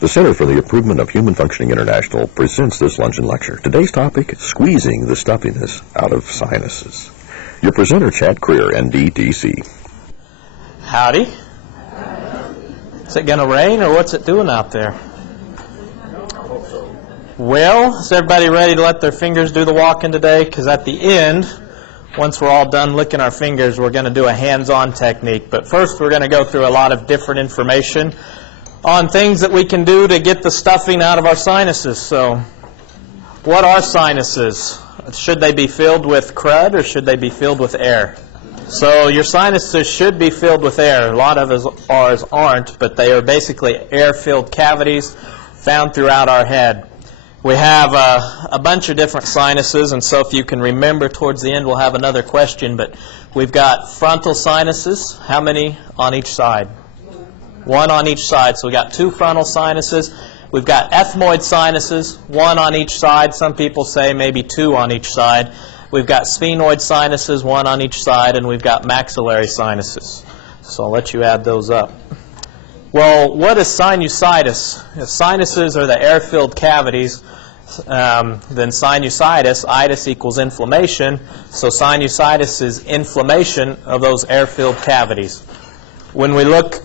The Center for the Improvement of Human Functioning International presents this luncheon lecture. Today's topic, squeezing the stuffiness out of sinuses. Your presenter, Chad Krier, ND, Howdy. Is it going to rain, or what's it doing out there? Well, is everybody ready to let their fingers do the walking today? Because at the end, once we're all done licking our fingers, we're going to do a hands-on technique. But first, we're going to go through a lot of different information on things that we can do to get the stuffing out of our sinuses. So, what are sinuses? Should they be filled with crud, or should they be filled with air? So your sinuses should be filled with air. A lot of ours aren't, but they are basically air-filled cavities found throughout our head. We have a bunch of different sinuses, and so if you can remember, towards the end we'll have another question, but we've got frontal sinuses. How many on each side? One on each side. So we've got two frontal sinuses. We've got ethmoid sinuses, one on each side. Some people say maybe two on each side. We've got sphenoid sinuses, one on each side, and we've got maxillary sinuses. So I'll let you add those up. Well, what is sinusitis? If sinuses are the air-filled cavities, then sinusitis, itis equals inflammation, so sinusitis is inflammation of those air-filled cavities. When we look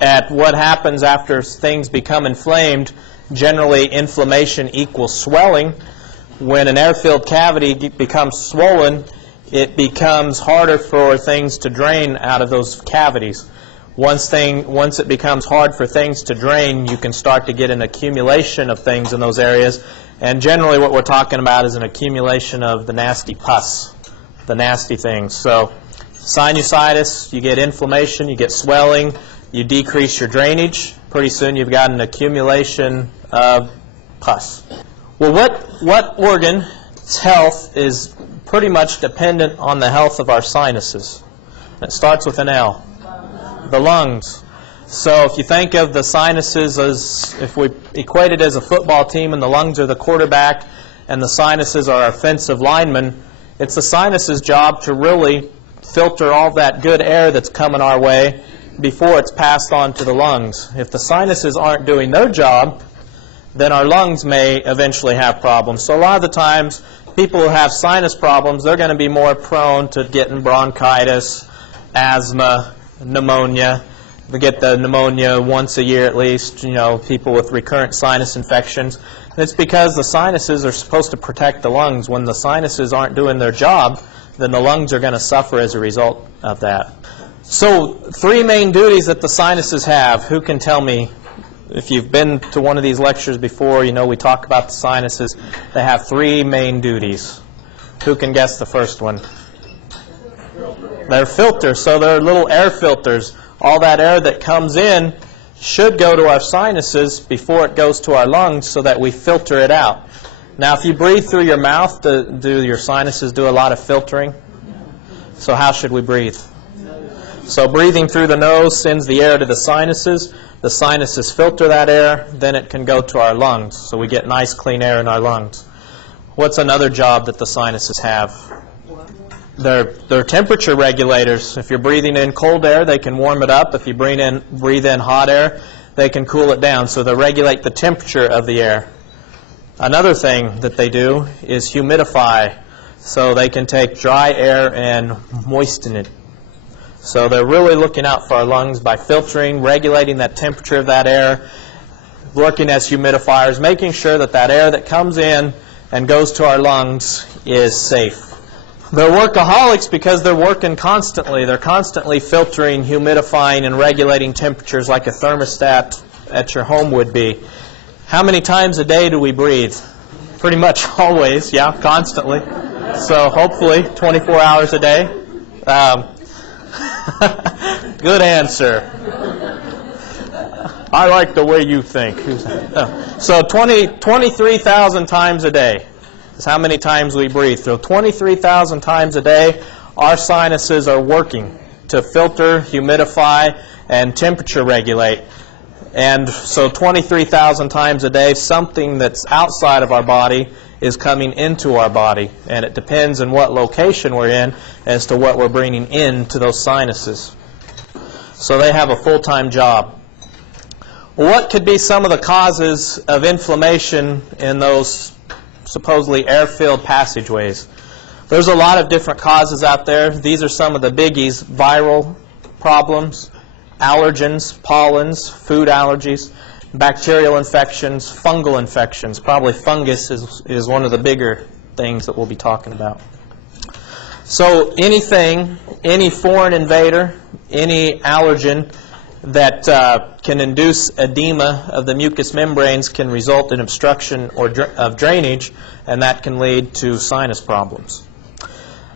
at what happens after things become inflamed, generally inflammation equals swelling. When an air-filled cavity becomes swollen, it becomes harder for things to drain out of those cavities. Once it becomes hard for things to drain, you can start to get an accumulation of things in those areas. And generally what we're talking about is an accumulation of the nasty pus, the nasty things. So sinusitis, you get inflammation, you get swelling, you decrease your drainage. Pretty soon you've got an accumulation of pus. Well, what organ's health is pretty much dependent on the health of our sinuses? It starts with an L. The lungs. So if you think of the sinuses as, if we equate it as a football team and the lungs are the quarterback and the sinuses are our offensive linemen, it's the sinus's job to really filter all that good air that's coming our way before it's passed on to the lungs. If the sinuses aren't doing their job, then our lungs may eventually have problems. So a lot of the times, people who have sinus problems, they're going to be more prone to getting bronchitis, asthma, pneumonia. We get the pneumonia once a year at least, people with recurrent sinus infections. And it's because the sinuses are supposed to protect the lungs. When the sinuses aren't doing their job, then the lungs are going to suffer as a result of that. So, three main duties that the sinuses have. Who can tell me? If you've been to one of these lectures before, we talk about the sinuses. They have three main duties. Who can guess the first one? They're filters, so they're little air filters. All that air that comes in should go to our sinuses before it goes to our lungs so that we filter it out. Now, if you breathe through your mouth, do your sinuses do a lot of filtering? So how should we breathe? So breathing through the nose sends the air to the sinuses filter that air, then it can go to our lungs, so we get nice clean air in our lungs. What's another job that the sinuses have? They're temperature regulators. If you're breathing in cold air, they can warm it up. If you breathe in hot air, they can cool it down, so they regulate the temperature of the air. Another thing that they do is humidify, so they can take dry air and moisten it. So they're really looking out for our lungs by filtering, regulating that temperature of that air, working as humidifiers, making sure that that air that comes in and goes to our lungs is safe. They're workaholics because they're working constantly. They're constantly filtering, humidifying, and regulating temperatures like a thermostat at your home would be. How many times a day do we breathe? Pretty much always, yeah, constantly. So hopefully 24 hours a day. Good answer. I like the way you think. So 23,000 times a day is how many times we breathe. So 23,000 times a day, our sinuses are working to filter, humidify, and temperature regulate. And so 23,000 times a day, something that's outside of our body is coming into our body. And it depends on what location we're in as to what we're bringing into those sinuses. So they have a full-time job. What could be some of the causes of inflammation in those supposedly air-filled passageways? There's a lot of different causes out there. These are some of the biggies: viral problems, allergens, pollens, food allergies, bacterial infections, fungal infections. Probably fungus is one of the bigger things that we'll be talking about. So anything, any foreign invader, any allergen that can induce edema of the mucous membranes can result in obstruction of drainage, and that can lead to sinus problems.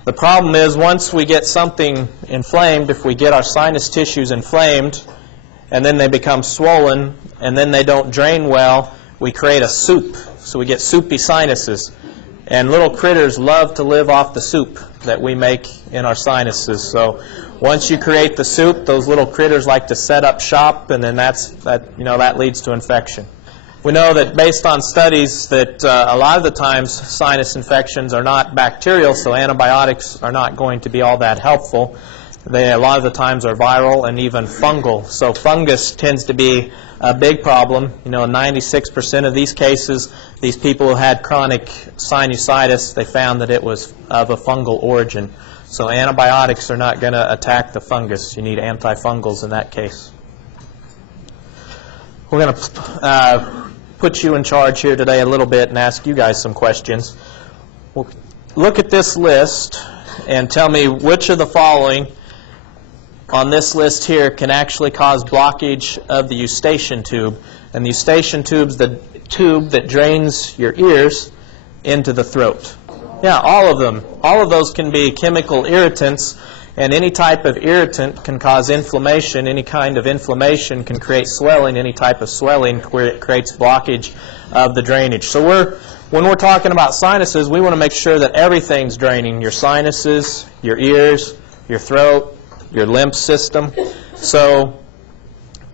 The problem is, once we get something inflamed, if we get our sinus tissues inflamed and then they become swollen and then they don't drain well, we create a soup. So we get soupy sinuses. And little critters love to live off the soup that we make in our sinuses. So once you create the soup, those little critters like to set up shop, and then that leads to infection. We know that based on studies that a lot of the times sinus infections are not bacterial, so antibiotics are not going to be all that helpful. They a lot of the times are viral and even fungal. So fungus tends to be a big problem. In 96% of these cases, these people who had chronic sinusitis, they found that it was of a fungal origin. So antibiotics are not going to attack the fungus. You need antifungals in that case. We're going to put you in charge here today a little bit and ask you guys some questions. Well, look at this list and tell me which of the following on this list here can actually cause blockage of the eustachian tube. And the eustachian tube's the tube that drains your ears into the throat. Yeah, all of them. All of those can be chemical irritants, and any type of irritant can cause inflammation. Any kind of inflammation can create swelling. Any type of swelling where it creates blockage of the drainage. So when we're talking about sinuses, we want to make sure that everything's draining: your sinuses, your ears, your throat, your lymph system. So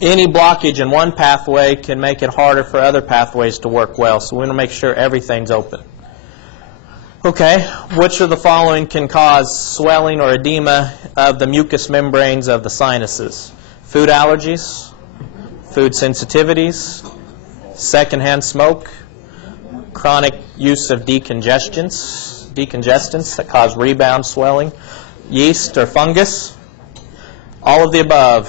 any blockage in one pathway can make it harder for other pathways to work well. So we want to make sure everything's open. Okay, which of the following can cause swelling or edema of the mucous membranes of the sinuses? Food allergies, food sensitivities, secondhand smoke, chronic use of decongestants that cause rebound swelling, yeast or fungus, all of the above.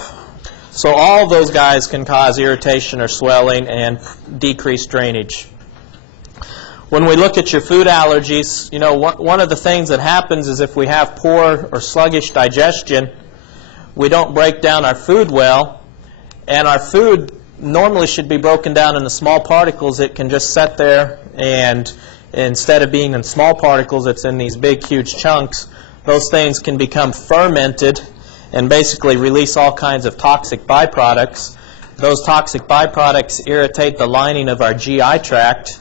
So all of those guys can cause irritation or swelling and decrease drainage. When we look at your food allergies, one of the things that happens is if we have poor or sluggish digestion, we don't break down our food well, and our food normally should be broken down into small particles. It can just sit there, and instead of being in small particles, it's in these big, huge chunks. Those things can become fermented and basically release all kinds of toxic byproducts. Those toxic byproducts irritate the lining of our GI tract.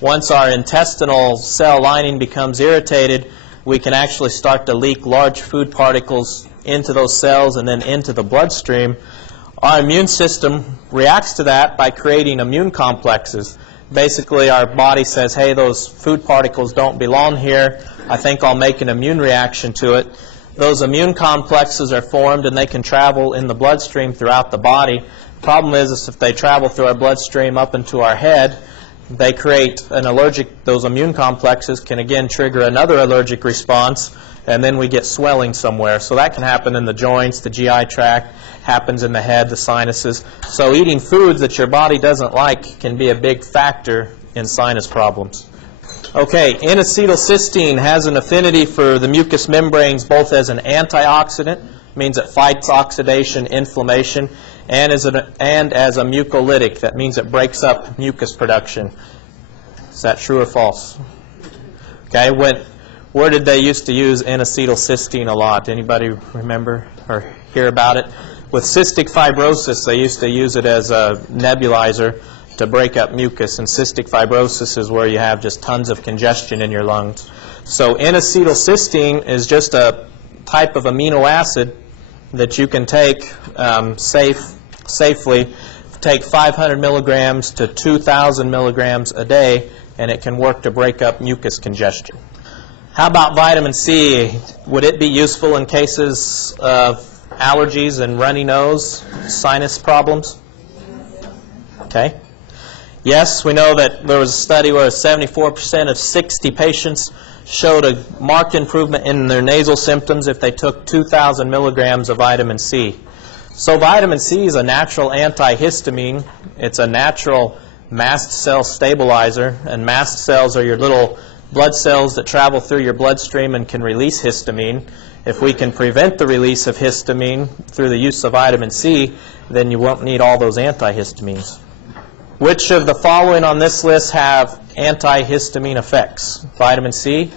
Once our intestinal cell lining becomes irritated, we can actually start to leak large food particles into those cells and then into the bloodstream. Our immune system reacts to that by creating immune complexes. Basically, our body says, hey, those food particles don't belong here. I think I'll make an immune reaction to it. Those immune complexes are formed, and they can travel in the bloodstream throughout the body. The problem is if they travel through our bloodstream up into our head, they create an those immune complexes can again trigger another allergic response, and then we get swelling somewhere. So that can happen in the joints, the GI tract, happens in the head, the sinuses. So eating foods that your body doesn't like can be a big factor in sinus problems. Okay, N-acetylcysteine has an affinity for the mucous membranes both as an antioxidant, means it fights oxidation, inflammation, and as a mucolytic, that means it breaks up mucus production. Is that true or false? Okay, where did they used to use N-acetylcysteine a lot? Anybody remember or hear about it? With cystic fibrosis, they used to use it as a nebulizer to break up mucus, and cystic fibrosis is where you have just tons of congestion in your lungs. So N-acetylcysteine is just a type of amino acid that you can take safely. Take 500 milligrams to 2,000 milligrams a day, and it can work to break up mucus congestion. How about vitamin C? Would it be useful in cases of allergies and runny nose, sinus problems? Okay. Yes, we know that there was a study where 74% of 60 patients showed a marked improvement in their nasal symptoms if they took 2,000 milligrams of vitamin C. So vitamin C is a natural antihistamine. It's a natural mast cell stabilizer, and mast cells are your little blood cells that travel through your bloodstream and can release histamine. If we can prevent the release of histamine through the use of vitamin C, then you won't need all those antihistamines. Which of the following on this list have antihistamine effects? Vitamin C?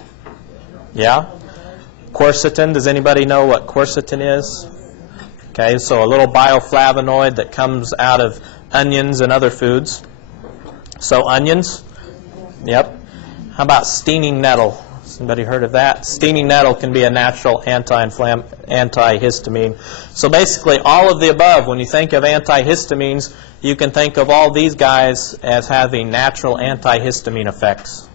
Yeah. Quercetin, does anybody know what quercetin is? Okay, so a little bioflavonoid that comes out of onions and other foods. So onions? Yep. How about stinging nettle? Somebody heard of that? Stinging nettle can be a natural antihistamine. So basically all of the above, when you think of antihistamines, you can think of all these guys as having natural antihistamine effects.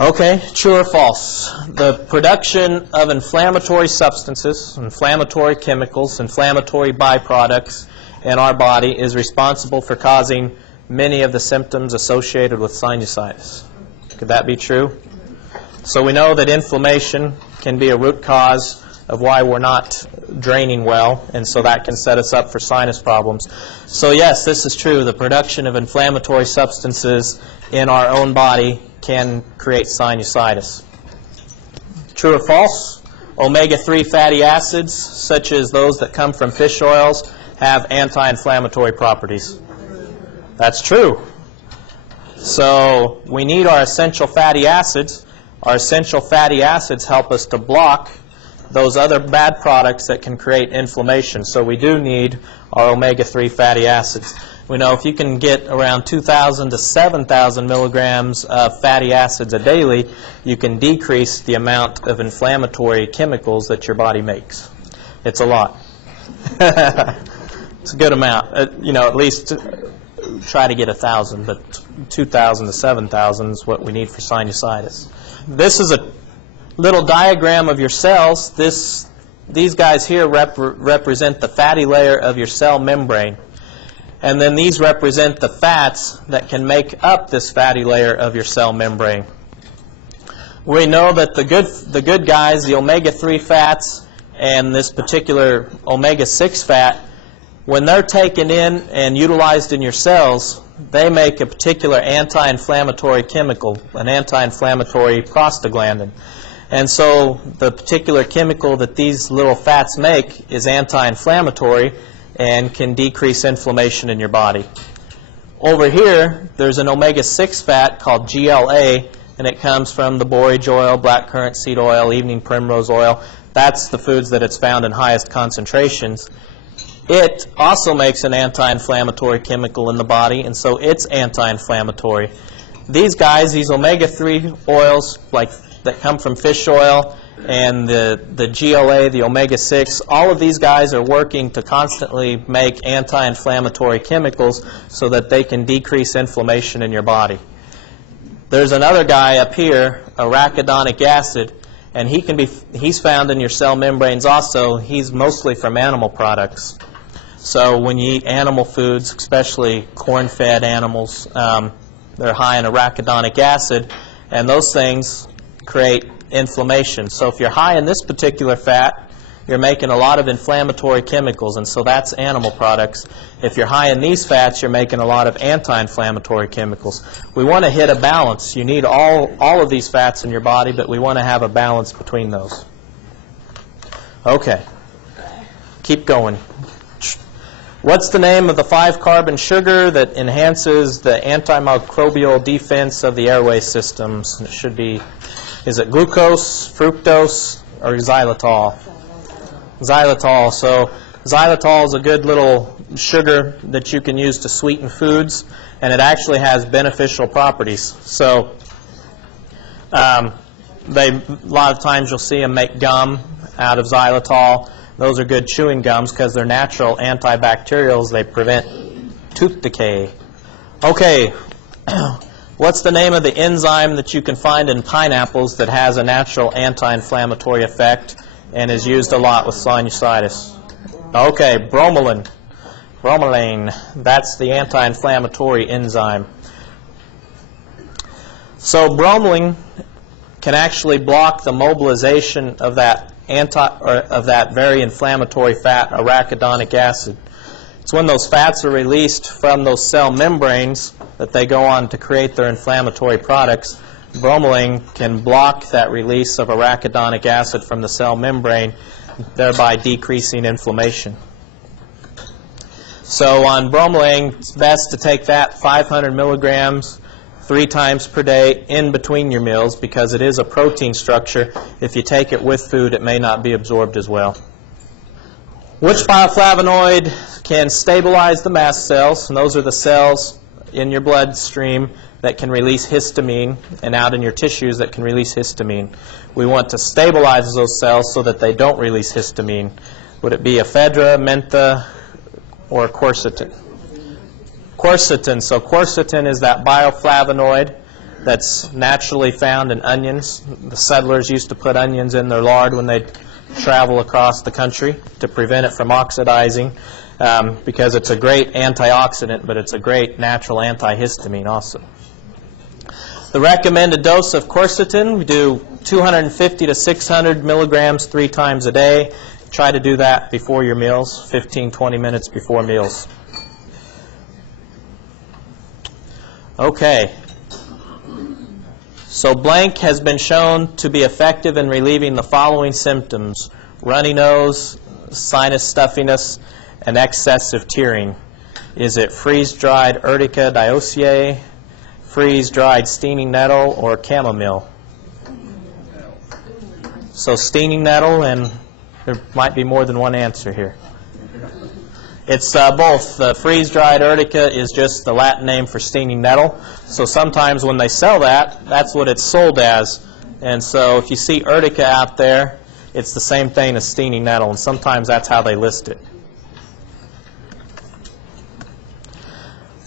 Okay, true or false? The production of inflammatory substances, inflammatory chemicals, inflammatory byproducts in our body is responsible for causing many of the symptoms associated with sinusitis. Could that be true? So we know that inflammation can be a root cause of why we're not draining well, and so that can set us up for sinus problems. So yes, this is true. The production of inflammatory substances in our own body can create sinusitis. True or false? Omega-3 fatty acids, such as those that come from fish oils, have anti-inflammatory properties. That's true. So we need our essential fatty acids. Our essential fatty acids help us to block those other bad products that can create inflammation. So we do need our omega-3 fatty acids. We know if you can get around 2,000 to 7,000 milligrams of fatty acids a daily, you can decrease the amount of inflammatory chemicals that your body makes. It's a lot. It's a good amount. At least try to get 1,000, but 2,000 to 7,000 is what we need for sinusitis. This is a little diagram of your cells. These guys here represent the fatty layer of your cell membrane. And then these represent the fats that can make up this fatty layer of your cell membrane. We know that the good guys, the omega-3 fats and this particular omega-6 fat, when they're taken in and utilized in your cells, they make a particular anti-inflammatory chemical, an anti-inflammatory prostaglandin. And so the particular chemical that these little fats make is anti-inflammatory and can decrease inflammation in your body. Over here, there's an omega-6 fat called GLA, and it comes from the borage oil, blackcurrant seed oil, evening primrose oil. That's the foods that it's found in highest concentrations. It also makes an anti-inflammatory chemical in the body, and so it's anti-inflammatory. These guys, these omega-3 oils, like that come from fish oil, and the GLA, the omega-6, all of these guys are working to constantly make anti-inflammatory chemicals so that they can decrease inflammation in your body. There's another guy up here, arachidonic acid, and he's found in your cell membranes also. He's mostly from animal products. So when you eat animal foods, especially corn-fed animals, they're high in arachidonic acid, and those things create inflammation. So if you're high in this particular fat, you're making a lot of inflammatory chemicals, and so that's animal products. If you're high in these fats, you're making a lot of anti-inflammatory chemicals. We want to hit a balance. You need all of these fats in your body, but we want to have a balance between those. Okay. Keep going. What's the name of the 5-carbon sugar that enhances the antimicrobial defense of the airway systems? It should be, is it glucose, fructose, or xylitol? Xylitol. So xylitol is a good little sugar that you can use to sweeten foods, and it actually has beneficial properties. So a lot of times you'll see them make gum out of xylitol. Those are good chewing gums because they're natural antibacterials. They prevent tooth decay. Okay, what's the name of the enzyme that you can find in pineapples that has a natural anti-inflammatory effect and is used a lot with sinusitis? Okay, bromelain. Bromelain, that's the anti-inflammatory enzyme. So bromelain can actually block the mobilization of that very inflammatory fat, arachidonic acid. It's when those fats are released from those cell membranes that they go on to create their inflammatory products. Bromelain can block that release of arachidonic acid from the cell membrane, thereby decreasing inflammation. So on bromelain, it's best to take that 500 milligrams 3 times per day in between your meals, because it is a protein structure. If you take it with food, it may not be absorbed as well. Which bioflavonoid can stabilize the mast cells? And those are the cells in your bloodstream that can release histamine, and out in your tissues that can release histamine. We want to stabilize those cells so that they don't release histamine. Would it be ephedra, mentha, or quercetin? Quercetin. So quercetin is that bioflavonoid that's naturally found in onions. The settlers used to put onions in their lard when they'd travel across the country to prevent it from oxidizing, because it's a great antioxidant, but it's a great natural antihistamine also. The recommended dose of quercetin, we do 250 to 600 milligrams 3 times a day. Try to do that before your meals, 15-20 minutes before meals. Okay. So blank has been shown to be effective in relieving the following symptoms: runny nose, sinus stuffiness, and excessive tearing. Is it freeze-dried urtica dioeciae, freeze-dried stinging nettle, or chamomile? So stinging nettle, and there might be more than one answer here. It's both. The freeze-dried urtica is just the Latin name for stinging nettle. So sometimes when they sell that, that's what it's sold as. And so if you see urtica out there, it's the same thing as stinging nettle, and sometimes that's how they list it.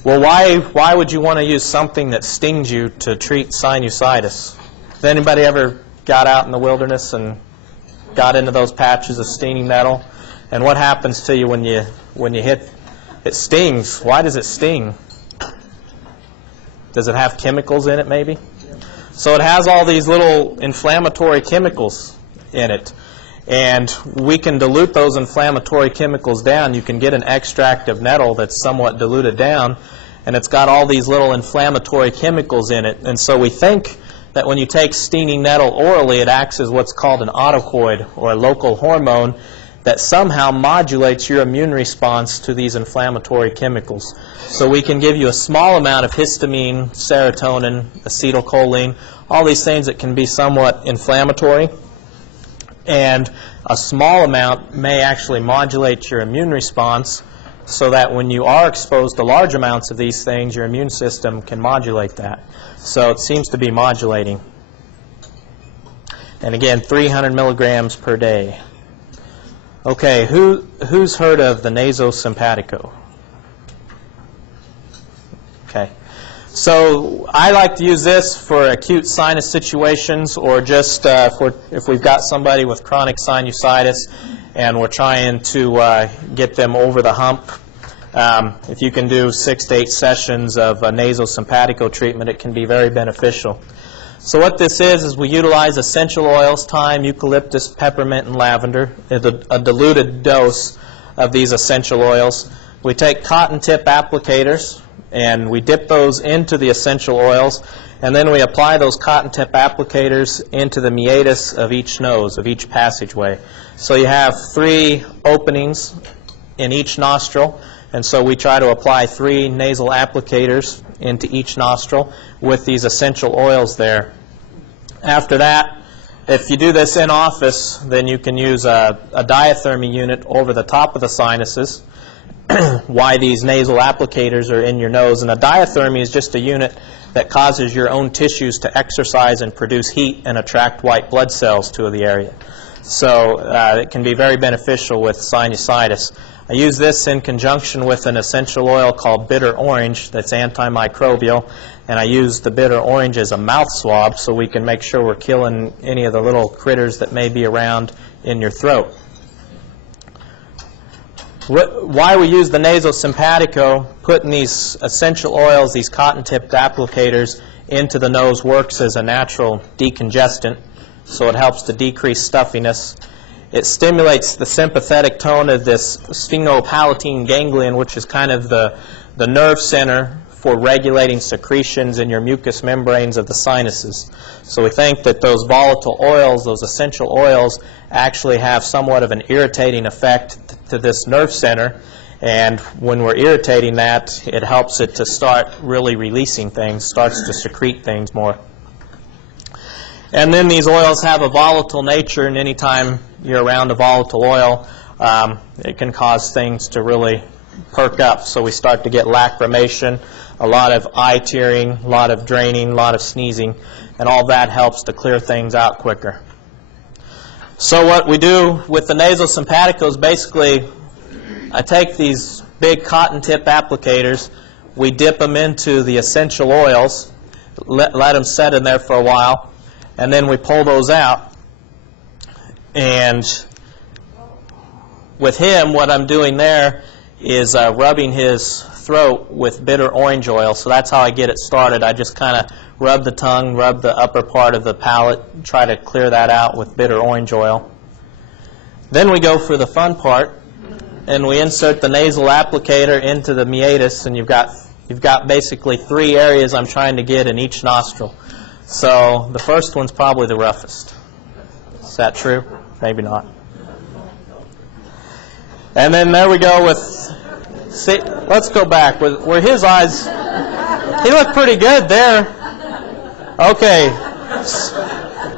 Well, why would you want to use something that stings you to treat sinusitis? Has anybody ever got out in the wilderness and got into those patches of stinging nettle? And what happens to you when you hit it? Stings. Why does it sting? Does it have chemicals in it maybe? So it has all these little inflammatory chemicals in it. And we can dilute those inflammatory chemicals down. You can get an extract of nettle that's somewhat diluted down, and it's got all these little inflammatory chemicals in it. And so we think that when you take stinging nettle orally, it acts as what's called an autocoid, or a local hormone, that somehow modulates your immune response to these inflammatory chemicals. So we can give you a small amount of histamine, serotonin, acetylcholine, all these things that can be somewhat inflammatory. And a small amount may actually modulate your immune response, so that when you are exposed to large amounts of these things, your immune system can modulate that. So it seems to be modulating. And again, 300 milligrams per day. Okay, who's heard of the Naso-Sympatico? Okay. So I like to use this for acute sinus situations, or just if we've got somebody with chronic sinusitis and we're trying to get them over the hump. If you can do 6 to 8 sessions of Naso-Sympatico treatment, it can be very beneficial. So what this is we utilize essential oils, thyme, eucalyptus, peppermint, and lavender, a diluted dose of these essential oils. We take cotton tip applicators, and we dip those into the essential oils, and then we apply those cotton tip applicators into the meatus of each nose, of each passageway. So you have 3 openings in each nostril, and so we try to apply 3 nasal applicators into each nostril with these essential oils there. After that, if you do this in office, then you can use a diathermy unit over the top of the sinuses. Why these nasal applicators are in your nose. And a diathermy is just a unit that causes your own tissues to exercise and produce heat and attract white blood cells to the area. So it can be very beneficial with sinusitis. I use this in conjunction with an essential oil called bitter orange that's antimicrobial, and I use the bitter orange as a mouth swab so we can make sure we're killing any of the little critters that may be around in your throat. Why we use the Naso-Sympatico, putting these essential oils, these cotton-tipped applicators into the nose, works as a natural decongestant, so it helps to decrease stuffiness. It stimulates the sympathetic tone of this sphenopalatine ganglion, which is kind of the nerve center for regulating secretions in your mucous membranes of the sinuses. So we think that those volatile oils, those essential oils, actually have somewhat of an irritating effect to this nerve center, and when we're irritating that, it helps it to start really releasing things, starts to secrete things more. And then these oils have a volatile nature, and anytime you're around a volatile oil, it can cause things to really perk up. So we start to get lacrimation, a lot of eye tearing, a lot of draining, a lot of sneezing, and all that helps to clear things out quicker. So what we do with the Naso-Sympatico is basically, I take these big cotton tip applicators, we dip them into the essential oils, let them set in there for a while, and then we pull those out. And with him, what I'm doing there is rubbing his throat with bitter orange oil. So that's how I get it started. I just kind of rub the tongue, rub the upper part of the palate, try to clear that out with bitter orange oil. Then we go for the fun part, and we insert the nasal applicator into the meatus, and you've got basically 3 areas I'm trying to get in each nostril. So the first one's probably the roughest. Is that true? Maybe not. And then there we go with, see, let's go back. Where his eyes, he looked pretty good there. Okay,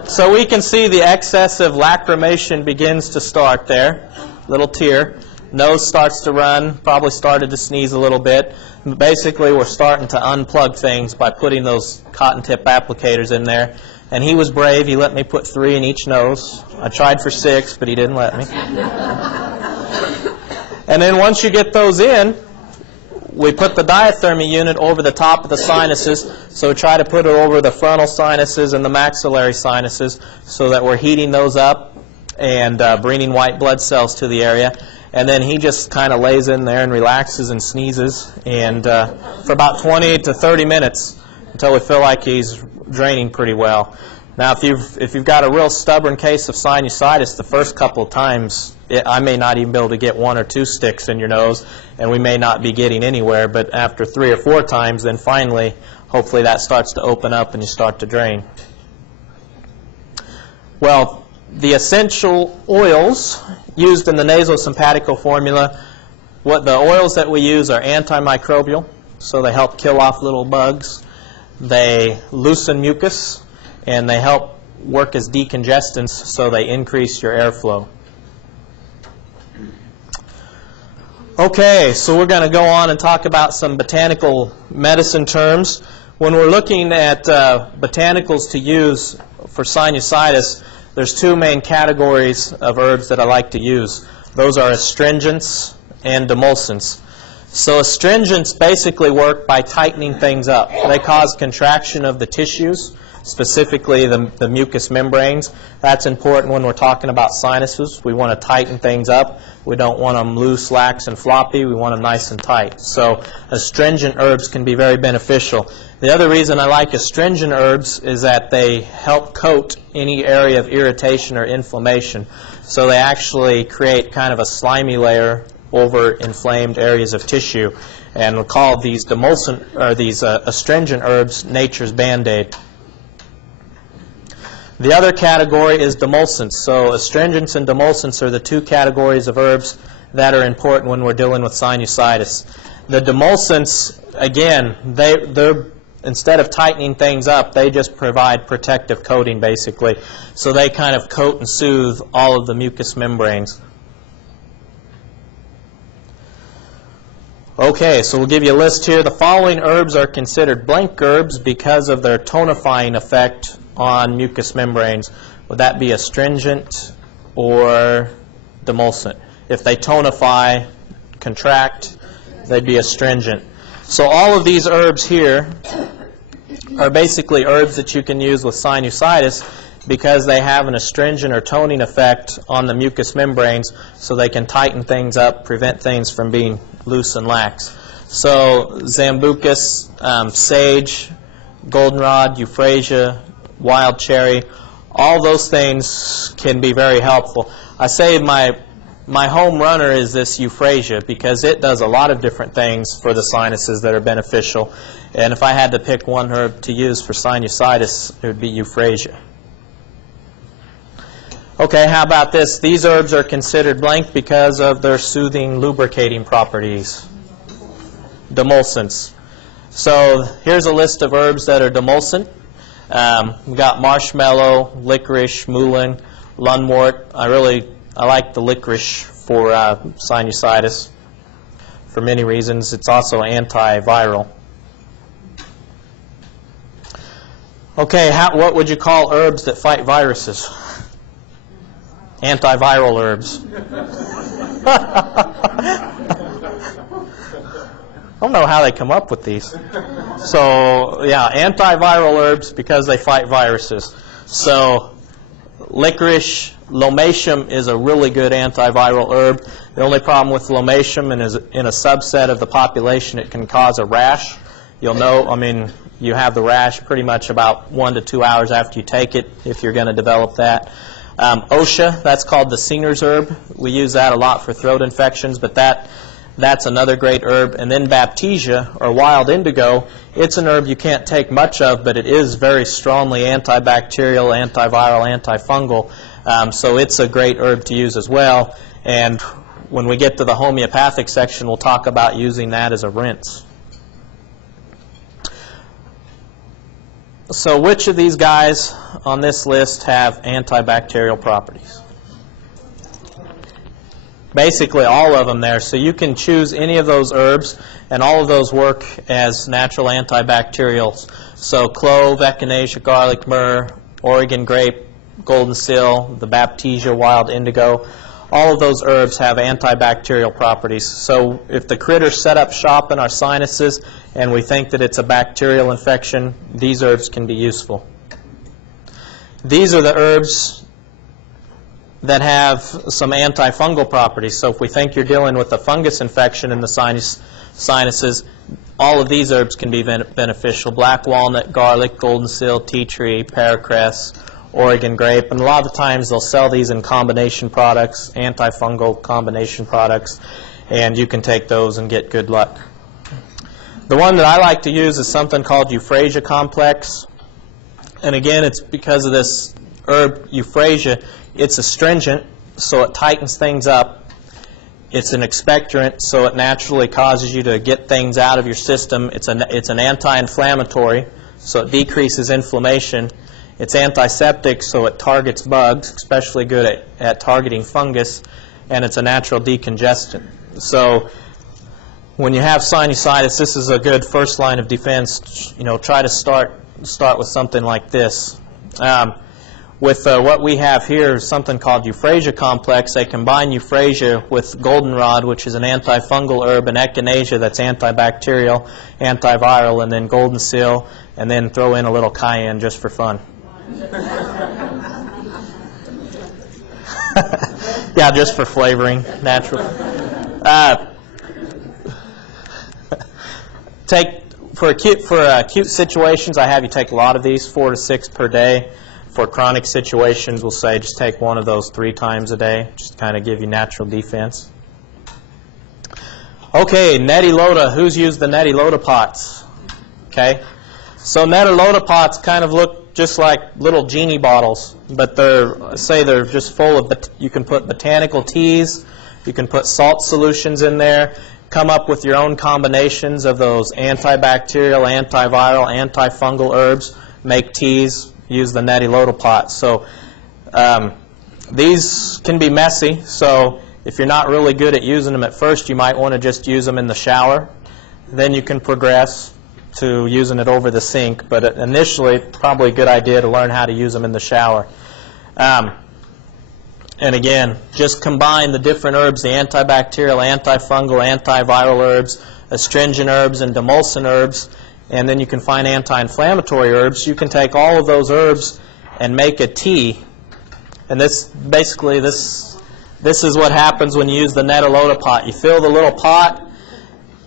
so we can see the excessive lacrimation begins to start there. Little tear. Nose starts to run, probably started to sneeze a little bit. Basically, we're starting to unplug things by putting those cotton tip applicators in there. And he was brave. He let me put 3 in each nose. I tried for 6, but he didn't let me. And then once you get those in, we put the diathermy unit over the top of the sinuses. So try to put it over the frontal sinuses and the maxillary sinuses so that we're heating those up and bringing white blood cells to the area. And then he just kind of lays in there and relaxes and sneezes, and for about 20 to 30 minutes until we feel like he's draining pretty well. Now, if you've got a real stubborn case of sinusitis, the first couple of times, I may not even be able to get 1 or 2 sticks in your nose, and we may not be getting anywhere. But after 3 or 4 times, then finally, hopefully that starts to open up and you start to drain. Well, the essential oils used in the Naso-Sympatico formula, the oils that we use are antimicrobial, so they help kill off little bugs. They loosen mucus, and they help work as decongestants, so they increase your airflow. Okay, so we're going to go on and talk about some botanical medicine terms. When we're looking at botanicals to use for sinusitis, there's 2 main categories of herbs that I like to use. Those are astringents and demulcents. So astringents basically work by tightening things up. They cause contraction of the tissues, specifically the mucous membranes. That's important when we're talking about sinuses. We want to tighten things up. We don't want them loose, lax, and floppy. We want them nice and tight. So astringent herbs can be very beneficial. The other reason I like astringent herbs is that they help coat any area of irritation or inflammation. So they actually create kind of a slimy layer over inflamed areas of tissue. And we'll call these demulcent, or these astringent herbs nature's Band-Aid. The other category is demulcents. So astringents and demulcents are the 2 categories of herbs that are important when we're dealing with sinusitis. The demulcents, again, they're instead of tightening things up, they just provide protective coating, basically. So they kind of coat and soothe all of the mucous membranes. Okay, so we'll give you a list here. The following herbs are considered blank herbs because of their tonifying effect on mucous membranes. Would that be astringent or demulcent? If they tonify, contract, they'd be astringent. So all of these herbs here are basically herbs that you can use with sinusitis, because they have an astringent or toning effect on the mucous membranes, so they can tighten things up, prevent things from being loose and lax. So Zambucus, sage, goldenrod, euphrasia, wild cherry, all those things can be very helpful. I say my home runner is this euphrasia because it does a lot of different things for the sinuses that are beneficial. And if I had to pick one herb to use for sinusitis, it would be euphrasia. Okay, how about this? These herbs are considered blank because of their soothing, lubricating properties. Demulcents. So here's a list of herbs that are demulcent. We've got marshmallow, licorice, mullein, lungwort. I like the licorice for sinusitis for many reasons. It's also antiviral. Okay, what would you call herbs that fight viruses? Antiviral herbs. I don't know how they come up with these. So, yeah, antiviral herbs because they fight viruses. So, licorice, lomatium is a really good antiviral herb. The only problem with lomatium is in a subset of the population it can cause a rash. You'll know, you have the rash pretty much about 1 to 2 hours after you take it if you're going to develop that. Osha, that's called the Sinus herb. We use that a lot for throat infections, but that's another great herb. And then Baptisia, or wild indigo, it's an herb you can't take much of, but it is very strongly antibacterial, antiviral, antifungal. So it's a great herb to use as well. And when we get to the homeopathic section, we'll talk about using that as a rinse. So which of these guys on this list have antibacterial properties? Basically all of them there. So you can choose any of those herbs, and all of those work as natural antibacterials. So clove, echinacea, garlic, myrrh, Oregon grape, golden seal, the Baptisia, wild indigo, all of those herbs have antibacterial properties. So if the critters set up shop in our sinuses and we think that it's a bacterial infection, these herbs can be useful. These are the herbs that have some antifungal properties. So if we think you're dealing with a fungus infection in the sinuses, all of these herbs can be beneficial. Black walnut, garlic, golden seal, tea tree, paracress, Oregon grape, and a lot of the times they'll sell these in combination products, antifungal combination products, and you can take those and get good luck. The one that I like to use is something called Euphrasia complex, and again it's because of this herb Euphrasia. It's astringent, so it tightens things up. It's an expectorant, so it naturally causes you to get things out of your system. It's an anti-inflammatory, so it decreases inflammation. It's antiseptic, so it targets bugs, especially good at targeting fungus, and it's a natural decongestant. So when you have sinusitis, this is a good first line of defense. Try to start with something like this. With what we have here is something called Euphrasia complex. They combine Euphrasia with goldenrod, which is an antifungal herb, and echinacea, that's antibacterial, antiviral, and then golden seal, and then throw in a little cayenne just for fun. Yeah, just for flavoring, natural. For acute situations, I have you take a lot of these, 4 to 6 per day. For chronic situations, we'll say just take one of those 3 times a day, just to kind of give you natural defense. Okay, Neti Loda. Who's used the Neti Loda pots? Okay, so Neti Loda pots kind of look just like little genie bottles, but they're just full of, you can put botanical teas, you can put salt solutions in there, come up with your own combinations of those antibacterial, antiviral, antifungal herbs, make teas, use the Neti Loda pot. So these can be messy, so if you're not really good at using them at first, you might want to just use them in the shower. Then you can progress to using it over the sink, but initially probably a good idea to learn how to use them in the shower. And again, just combine the different herbs, the antibacterial, antifungal, antiviral herbs, astringent herbs, and demulcent herbs, and then you can find anti-inflammatory herbs. You can take all of those herbs and make a tea. And this basically, this is what happens when you use the Neti pot. You fill the little pot,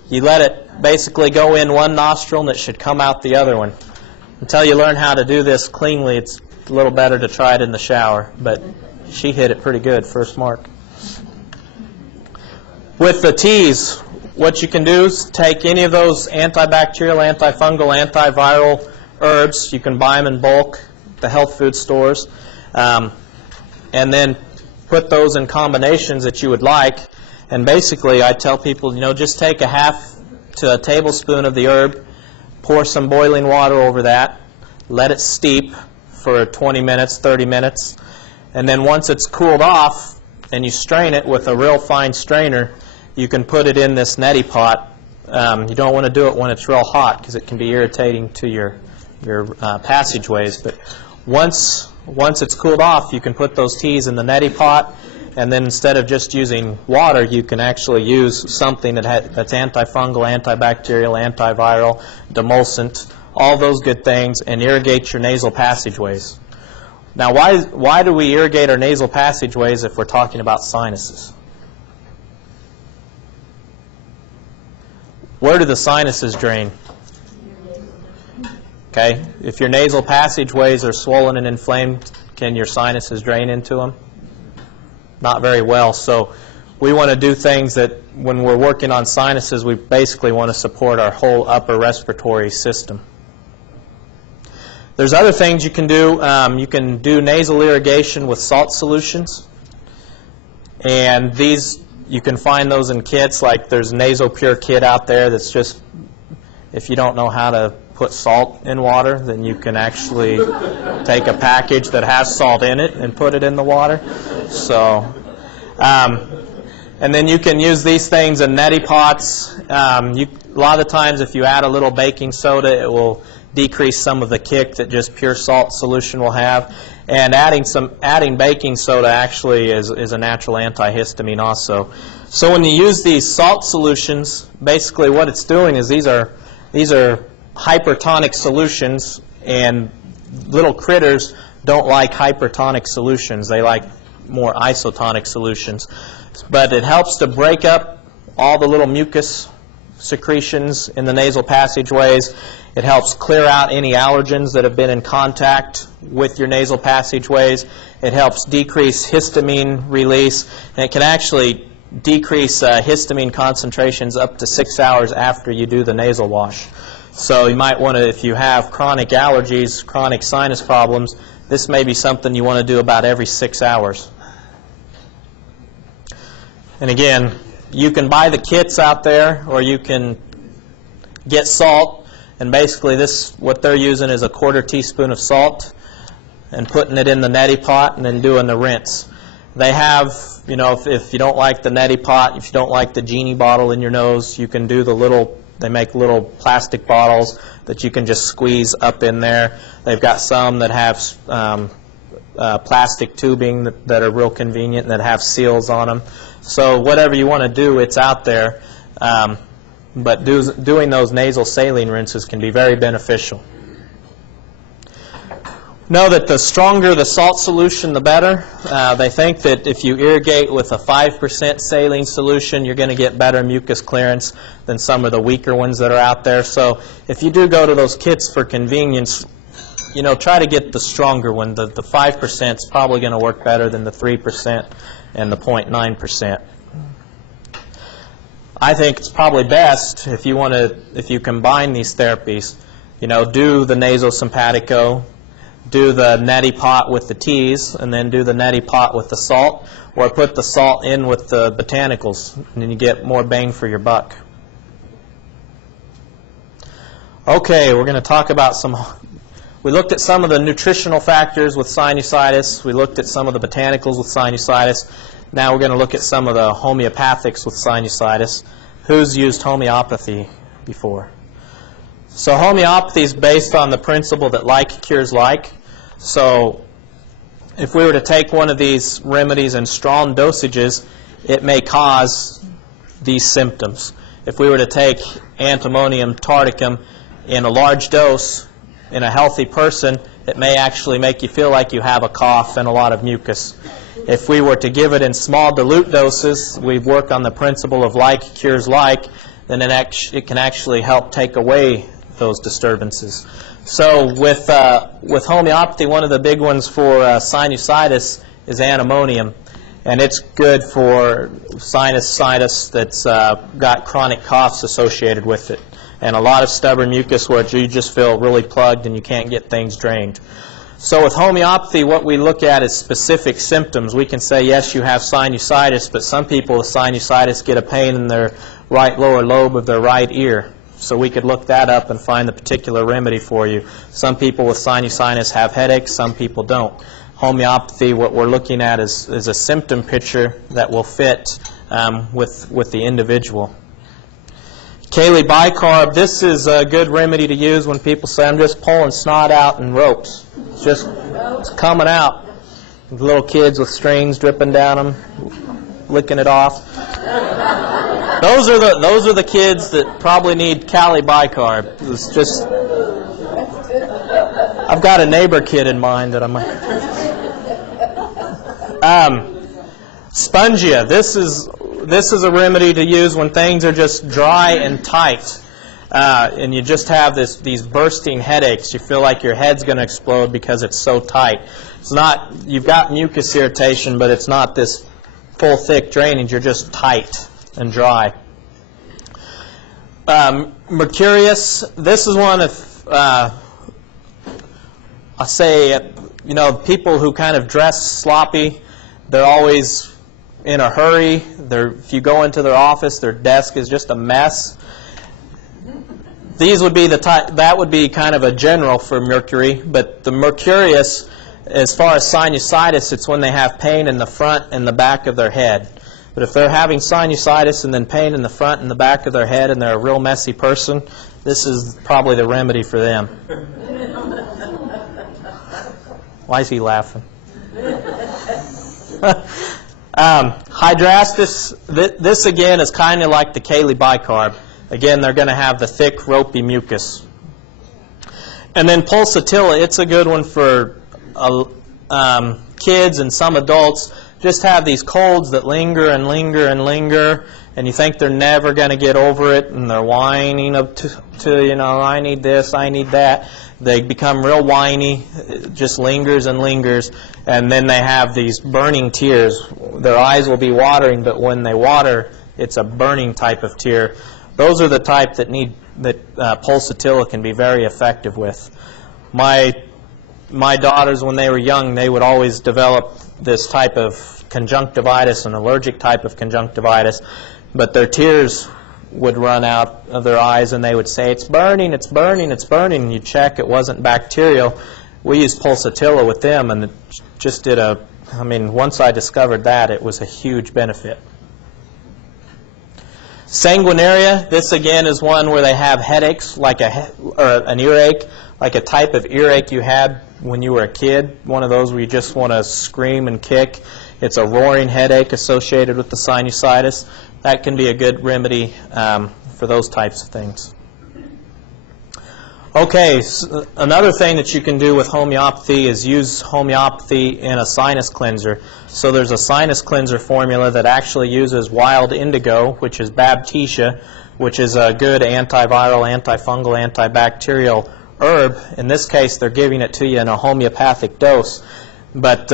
you let it basically go in one nostril, and it should come out the other one. Until you learn how to do this cleanly, it's a little better to try it in the shower. But she hit it pretty good, first mark. With the teas, what you can do is take any of those antibacterial, antifungal, antiviral herbs. You can buy them in bulk at the health food stores. And then put those in combinations that you would like. And basically, I tell people, just take a half to a tablespoon of the herb, pour some boiling water over that, let it steep for 20 minutes, 30 minutes, and then once it's cooled off and you strain it with a real fine strainer, you can put it in this Neti pot. You don't want to do it when it's real hot because it can be irritating to your passageways. But once it's cooled off, you can put those teas in the Neti pot, and then instead of just using water, you can actually use something that's antifungal, antibacterial, antiviral, demulcent, all those good things, and irrigate your nasal passageways. Now, why do we irrigate our nasal passageways if we're talking about sinuses? Where do the sinuses drain? Okay, if your nasal passageways are swollen and inflamed, can your sinuses drain into them? Not very well. So we want to do things that when we're working on sinuses, we basically want to support our whole upper respiratory system. There's other things you can do. You can do nasal irrigation with salt solutions. And these, you can find those in kits. Like there's a Naso-Pure kit out there that's just, if you don't know how to put salt in water, then you can actually take a package that has salt in it and put it in the water. So, and then you can use these things in Neti pots. A lot of the times if you add a little baking soda, it will decrease some of the kick that just pure salt solution will have. And adding baking soda actually is a natural antihistamine also. So when you use these salt solutions, basically what it's doing is these are hypertonic solutions, and little critters don't like hypertonic solutions. They like more isotonic solutions. But it helps to break up all the little mucus secretions in the nasal passageways. It helps clear out any allergens that have been in contact with your nasal passageways. It helps decrease histamine release, and it can actually decrease histamine concentrations up to 6 hours after you do the nasal wash. So you might want to, if you have chronic allergies, chronic sinus problems, this may be something you want to do about every 6 hours. And again, you can buy the kits out there, or you can get salt. And basically what they're using is a 1/4 teaspoon of salt and putting it in the Neti pot and then doing the rinse. They have, if you don't like the Neti pot, if you don't like the genie bottle in your nose, you can do they make little plastic bottles that you can just squeeze up in there. They've got some that have plastic tubing that are real convenient and that have seals on them. So whatever you want to do, it's out there. But doing those nasal saline rinses can be very beneficial. Know that the stronger the salt solution, the better. They think that if you irrigate with a 5% saline solution, you're going to get better mucus clearance than some of the weaker ones that are out there. So if you do go to those kits for convenience, try to get the stronger one. The 5% is probably going to work better than the 3% and the 0.9%. I think it's probably best if you combine these therapies, do the Naso-Sympatico, do the Neti pot with the teas, and then do the Neti pot with the salt, or put the salt in with the Botanicals, and then you get more bang for your buck. Okay, we're going to talk about we looked at some of the nutritional factors with sinusitis. We looked at some of the botanicals with sinusitis. Now we're going to look at some of the homeopathics with sinusitis. Who's used homeopathy before? So homeopathy is based on the principle that like cures like. So if we were to take one of these remedies in strong dosages, it may cause these symptoms. If we were to take antimonium tardicum in a large dose in a healthy person, it may actually make you feel like you have a cough and a lot of mucus. If we were to give it in small dilute doses, we work on the principle of like cures like, then it can actually help take away those disturbances. So with homeopathy, one of the big ones for sinusitis is antimonium. And it's good for sinusitis that's got chronic coughs associated with it. And a lot of stubborn mucus where you just feel really plugged and you can't get things drained. So with homeopathy, what we look at is specific symptoms. We can say, yes, you have sinusitis, but some people with sinusitis get a pain in their right lower lobe of their right ear. So we could look that up and find the particular remedy for you. Some people with sinusitis have headaches, some people don't. Homeopathy, what we're looking at is a symptom picture that will fit with the individual. Kali bicarb, this is a good remedy to use when people say, I'm just pulling snot out in ropes. It's coming out. Little kids with strings dripping down them, licking it off. Those are the kids that probably need Kali bicarb. It's just, I've got a neighbor kid in mind that I might. Spongia. This is a remedy to use when things are just dry and tight, and you just have these bursting headaches. You feel like your head's going to explode because it's so tight. It's not. You've got mucus irritation, but it's not this full thick drainage. You're just tight and dry. Mercurius. This is one of I say, people who kind of dress sloppy. They're always in a hurry. If you go into their office, their desk is just a mess. These would be that would be kind of a general for mercury, but the mercurius, as far as sinusitis, it's when they have pain in the front and the back of their head. But if they're having sinusitis and then pain in the front and the back of their head and they're a real messy person, this is probably the remedy for them. Why is he laughing? Hydrastis, this again is kind of like the Kali bicarb. Again, they're going to have the thick, ropey mucus. And then pulsatilla, it's a good one for kids and some adults. Just have these colds that linger and linger and linger, and you think they're never going to get over it, and they're whining up to I need this, I need that. They become real whiny, it just lingers and lingers, and then they have these burning tears. Their eyes will be watering, but when they water, it's a burning type of tear. Those are the type that pulsatilla can be very effective with. My daughters, when they were young, they would always develop this type of conjunctivitis, an allergic type of conjunctivitis, but their tears would run out of their eyes and they would say, it's burning, it's burning, it's burning. And you check, it wasn't bacterial. We used pulsatilla with them, and it just did once I discovered that, it was a huge benefit. Sanguinaria, this again is one where they have headaches, like an earache, like a type of earache you had when you were a kid, one of those where you just want to scream and kick. It's a roaring headache associated with the sinusitis. That can be a good remedy for those types of things. Okay, so another thing that you can do with homeopathy is use homeopathy in a sinus cleanser. So there's a sinus cleanser formula that actually uses wild indigo, which is Baptisia, which is a good antiviral, antifungal, antibacterial herb. In this case, they're giving it to you in a homeopathic dose. But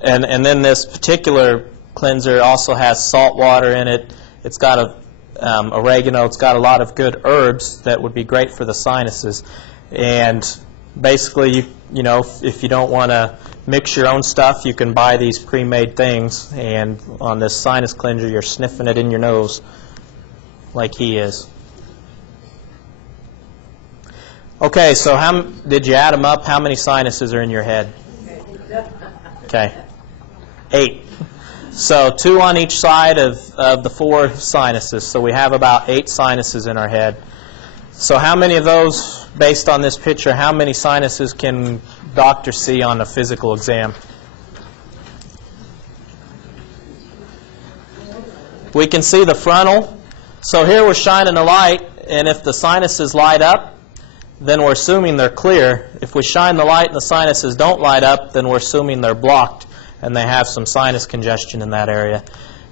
and then this particular cleanser also has salt water in it. It's got oregano. It's got a lot of good herbs that would be great for the sinuses. And basically, if you don't want to mix your own stuff, you can buy these pre-made things. And on this sinus cleanser, you're sniffing it in your nose like he is. Okay, so did you add them up? How many sinuses are in your head? Okay, 8. So 2 on each side of the 4 sinuses. So we have about 8 sinuses in our head. So how many of those, based on this picture, how many sinuses can doctors see on a physical exam? We can see the frontal. So here we're shining a light, and if the sinuses light up, then we're assuming they're clear. If we shine the light and the sinuses don't light up, then we're assuming they're blocked and they have some sinus congestion in that area.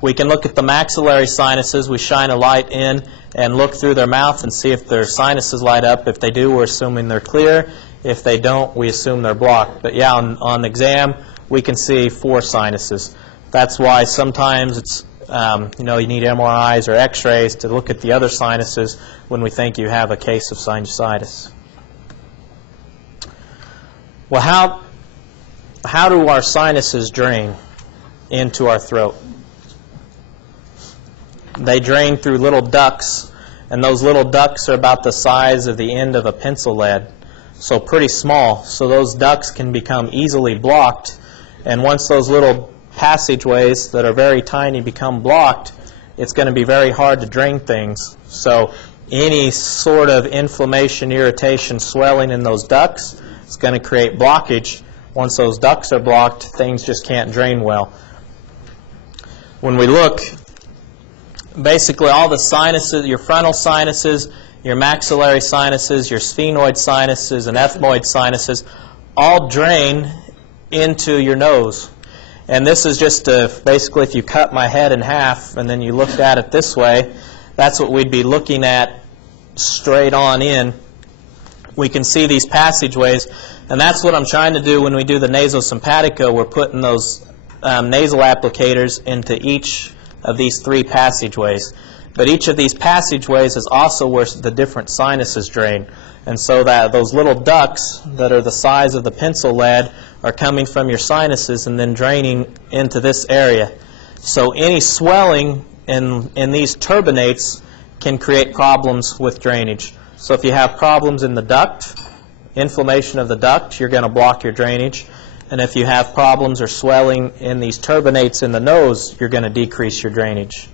We can look at the maxillary sinuses. We shine a light in and look through their mouth and see if their sinuses light up. If they do, we're assuming they're clear. If they don't, we assume they're blocked. But yeah, on exam, we can see 4 sinuses. That's why sometimes it's you need MRIs or X-rays to look at the other sinuses when we think you have a case of sinusitis. Well, how do our sinuses drain into our throat? They drain through little ducts, and those little ducts are about the size of the end of a pencil lead, so pretty small. So those ducts can become easily blocked, and once those little passageways that are very tiny become blocked, it's going to be very hard to drain things. So any sort of inflammation, irritation, swelling in those ducts is going to create blockage. Once those ducts are blocked, things just can't drain well. When we look, basically all the sinuses, your frontal sinuses, your maxillary sinuses, your sphenoid sinuses, and ethmoid sinuses, all drain into your nose. And this is just basically if you cut my head in half and then you looked at it this way, that's what we'd be looking at straight on in. We can see these passageways, and that's what I'm trying to do when we do the Naso-Sympatico. We're putting those nasal applicators into each of these 3 passageways. But each of these passageways is also where the different sinuses drain. And so that those little ducts that are the size of the pencil lead are coming from your sinuses and then draining into this area. So any swelling in these turbinates can create problems with drainage. So if you have problems in the duct, inflammation of the duct, you're going to block your drainage. And if you have problems or swelling in these turbinates in the nose, you're going to decrease your drainage.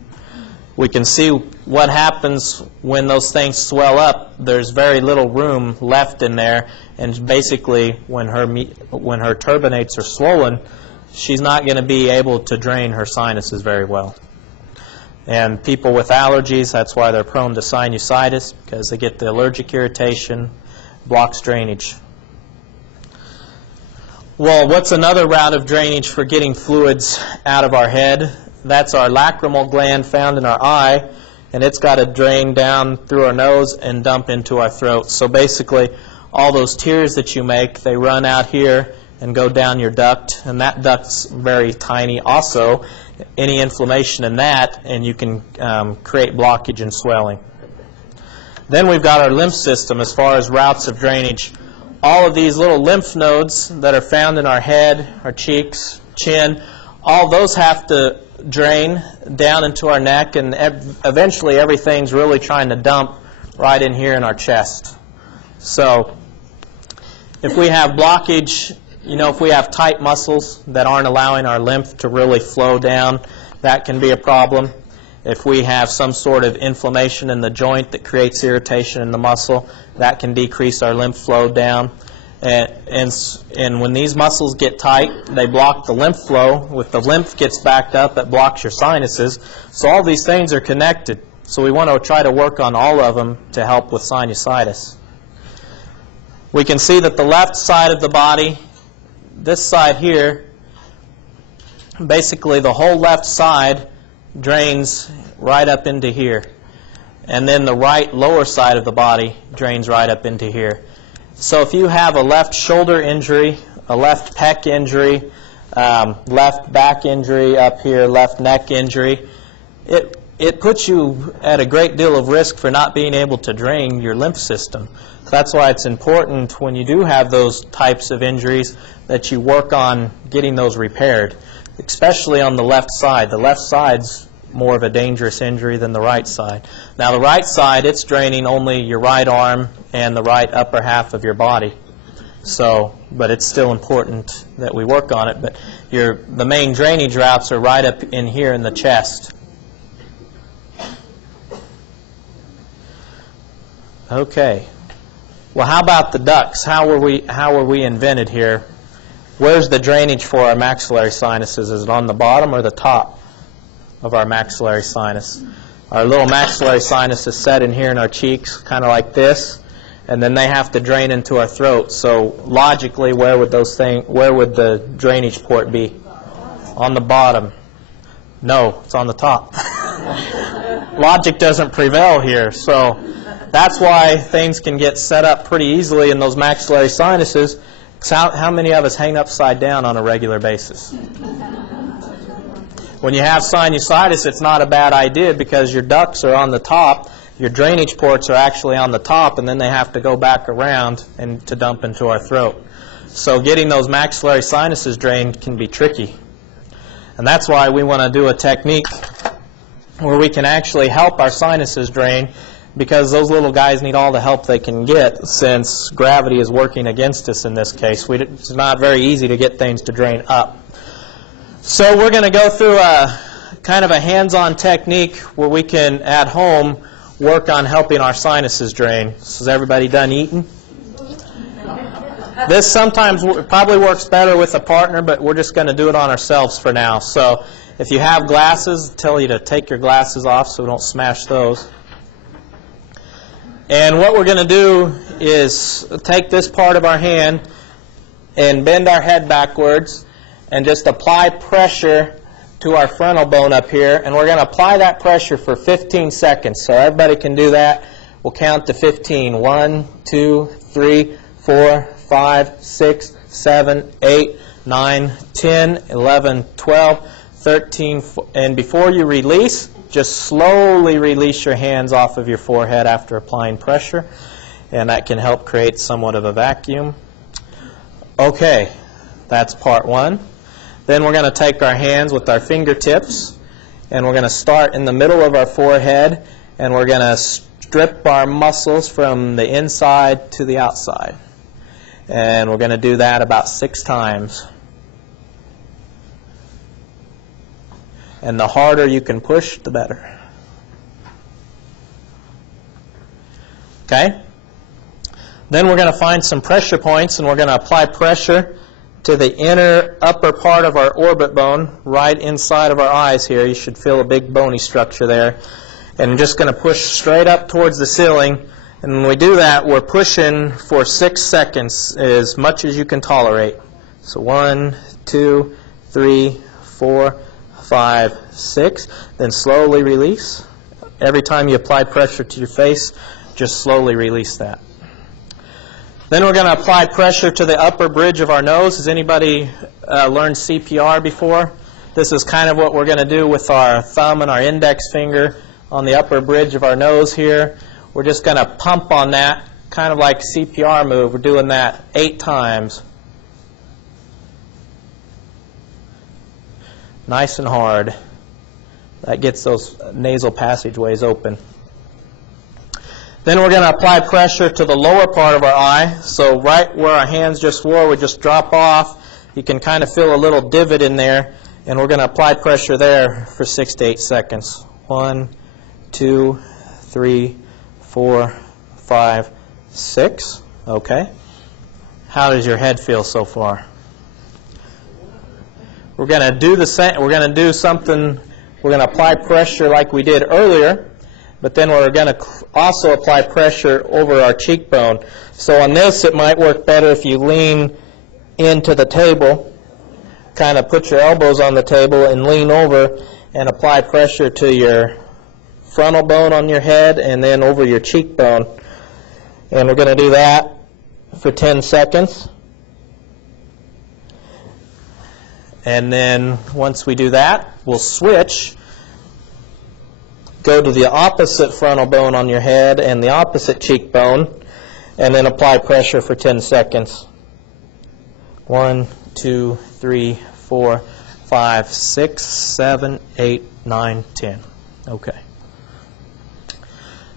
We can see what happens when those things swell up. There's very little room left in there, and basically when her turbinates are swollen, she's not going to be able to drain her sinuses very well. And people with allergies, that's why they're prone to sinusitis, because they get the allergic irritation, blocks drainage. Well, what's another route of drainage for getting fluids out of our head? That's our lacrimal gland found in our eye, and it's got to drain down through our nose and dump into our throat. So basically, all those tears that you make, they run out here and go down your duct, and that duct's very tiny also. Any inflammation in that, and you can create blockage and swelling. Then we've got our lymph system as far as routes of drainage. All of these little lymph nodes that are found in our head, our cheeks, chin, all those have to drain down into our neck, and eventually everything's really trying to dump right in here in our chest. So if we have blockage, if we have tight muscles that aren't allowing our lymph to really flow down, that can be a problem. If we have some sort of inflammation in the joint that creates irritation in the muscle, that can decrease our lymph flow down. And when these muscles get tight, they block the lymph flow. If the lymph gets backed up, it blocks your sinuses. So all these things are connected. So we want to try to work on all of them to help with sinusitis. We can see that the left side of the body, this side here, basically the whole left side drains right up into here. And then the right lower side of the body drains right up into here. So if you have a left shoulder injury, a left pec injury, left back injury up here, left neck injury, it puts you at a great deal of risk for not being able to drain your lymph system. So that's why it's important when you do have those types of injuries that you work on getting those repaired, especially on the left side. The left side's more of a dangerous injury than the right side. Now the right side, it's draining only your right arm and the right upper half of your body. So, but it's still important that we work on it. But the main drainage routes are right up in here in the chest. Okay. Well, how about the ducts? How were we invented here? Where's the drainage for our maxillary sinuses? Is it on the bottom or the top of our maxillary sinus? Our little maxillary sinus is set in here in our cheeks, kind of like this, and then they have to drain into our throat. So logically, where would the drainage port be? On the bottom. No, it's on the top. Logic doesn't prevail here. So that's why things can get set up pretty easily in those maxillary sinuses. How many of us hang upside down on a regular basis? When you have sinusitis, it's not a bad idea because your ducts are on the top, your drainage ports are actually on the top, and then they have to go back around and to dump into our throat. So getting those maxillary sinuses drained can be tricky. And that's why we want to do a technique where we can actually help our sinuses drain, because those little guys need all the help they can get since gravity is working against us in this case. It's not very easy to get things to drain up. So we're going to go through a kind of a hands-on technique where we can, at home, work on helping our sinuses drain. So is everybody done eating? This sometimes probably works better with a partner, but we're just going to do it on ourselves for now. So if you have glasses, I tell you to take your glasses off so we don't smash those. And what we're going to do is take this part of our hand and bend our head backwards and just apply pressure to our frontal bone up here. And we're going to apply that pressure for 15 seconds. So everybody can do that. We'll count to 15. 1, 2, 3, 4, 5, 6, 7, 8, 9, 10, 11, 12, 13. And before you release, just slowly release your hands off of your forehead after applying pressure. And that can help create somewhat of a vacuum. Okay, that's part one. Then we're going to take our hands with our fingertips, and we're going to start in the middle of our forehead, and we're going to strip our muscles from the inside to the outside. And we're going to do that about 6 times. And the harder you can push, the better. Okay? Then we're going to find some pressure points, and we're going to apply pressure to the inner upper part of our orbit bone, right inside of our eyes here. You should feel a big bony structure there. And I'm just going to push straight up towards the ceiling. And when we do that, we're pushing for 6 seconds, as much as you can tolerate. So 1, 2, 3, 4, 5, 6. Then slowly release. Every time you apply pressure to your face, just slowly release that. Then we're going to apply pressure to the upper bridge of our nose. Has anybody learned CPR before? This is kind of what we're going to do with our thumb and our index finger on the upper bridge of our nose here. We're just going to pump on that, kind of like CPR move. We're doing that 8 times. Nice and hard. That gets those nasal passageways open. Then we're going to apply pressure to the lower part of our eye. So right where our hands just were, we just drop off. You can kind of feel a little divot in there. And we're going to apply pressure there for 6 to 8 seconds. 1, 2, 3, 4, 5, 6. Okay. How does your head feel so far? We're going to do the same. We're going to do something. We're going to apply pressure like we did earlier. But then we're going to also apply pressure over our cheekbone. So on this, it might work better if you lean into the table, kind of put your elbows on the table and lean over and apply pressure to your frontal bone on your head and then over your cheekbone. And we're going to do that for 10 seconds. And then once we do that, we'll switch. Go to the opposite frontal bone on your head and the opposite cheekbone, and then apply pressure for 10 seconds. 1, 2, 3, 4, 5, 6, 7, 8, 9, 10. Okay.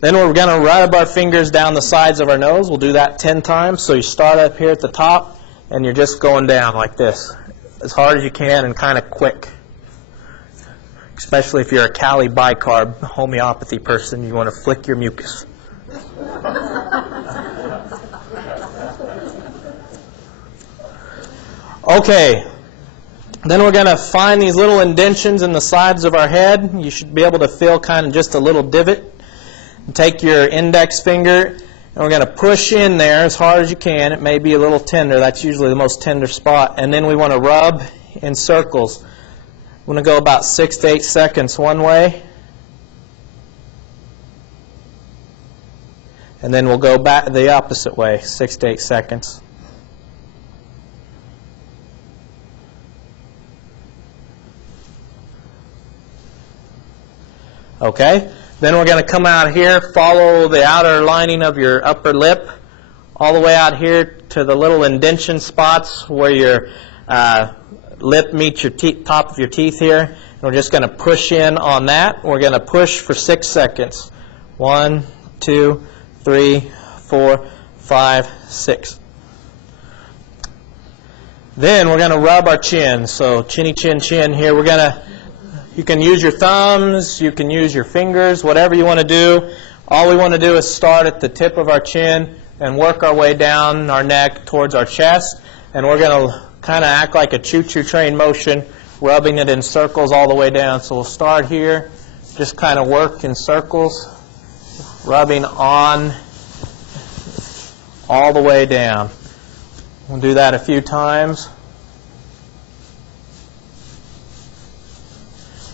Then we're going to rub our fingers down the sides of our nose. We'll do that 10 times. So you start up here at the top, and you're just going down like this, as hard as you can and kind of quick. Especially if you're a Cali bicarb homeopathy person, you want to flick your mucus. Okay, then we're going to find these little indentions in the sides of our head. You should be able to feel kind of just a little divot. Take your index finger And we're going to push in there as hard as you can. It may be a little tender. That's usually the most tender spot. And then we want to rub in circles. I'm going to go about 6 to 8 seconds one way. And then we'll go back the opposite way, 6 to 8 seconds. Okay? Then we're going to come out here, follow the outer lining of your upper lip, all the way out here to the little indentation spots where your lip meets your top of your teeth here. And we're just going to push in on that. We're going to push for 6 seconds. 1, 2, 3, 4, 5, 6. Then we're going to rub our chin. So chinny chin chin here. You can use your thumbs, you can use your fingers, whatever you want to do. All we want to do is start at the tip of our chin and work our way down our neck towards our chest. And we're going to kind of act like a choo-choo train motion, rubbing it in circles all the way down. So we'll start here, just kind of work in circles, rubbing on all the way down. We'll do that a few times.